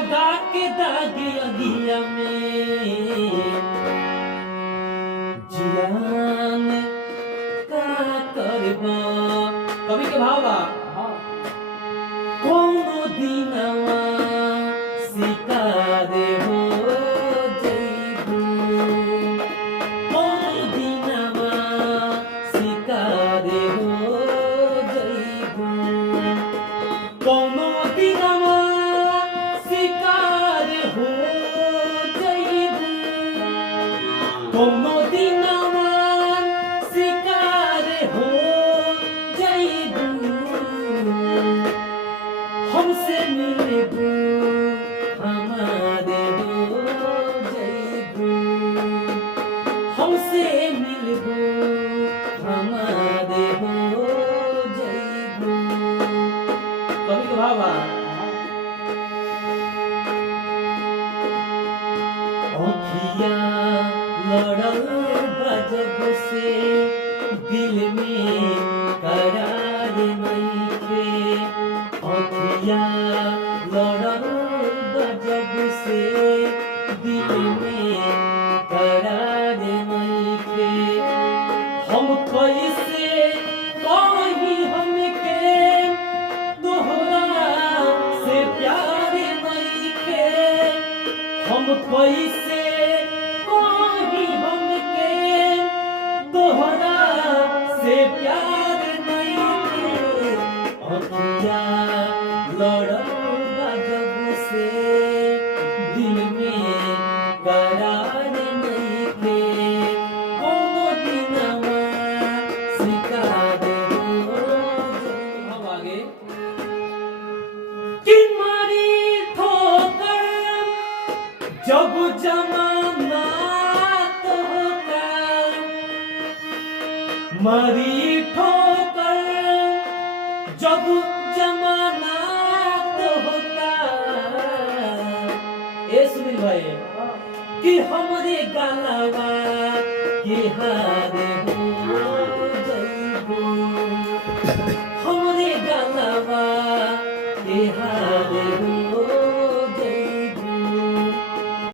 लगा के दाग अगिया में जियान का करबा। कवि के भाव बा कोनो दिनवा शिकार हो जइबू, कोनो दिनवा शिकार हो जइबू, कोनो दिनवा शिकार हो जइबू, कोनो दिनवा शिकार हो जइबू, हमसे मिलबू हमारे हो जइबू, हमसे मिलबू हमारे हो जइबू। कवि के भाव बा अखिया लड़ल बजब से दिल में करार नइखे, अखिया लड़ल बजब से दिल में करार नइखे, हम कैसे कहीं हमके तोहरा से प्यार नइखे, हम कैसे कहीं हमके तोहरा से प्यार नइखे, अखिया लड़ल बजब से दिल में करार नइखे, कोनो दिनवा शिकार हो जइबू। अब आगे कि मारी ठोकर जब जमाना तोहका, मारी ठोकर जब जमाना तोहका। ए सुनील भाई कि हमरे गलवा के हार हो जइबू।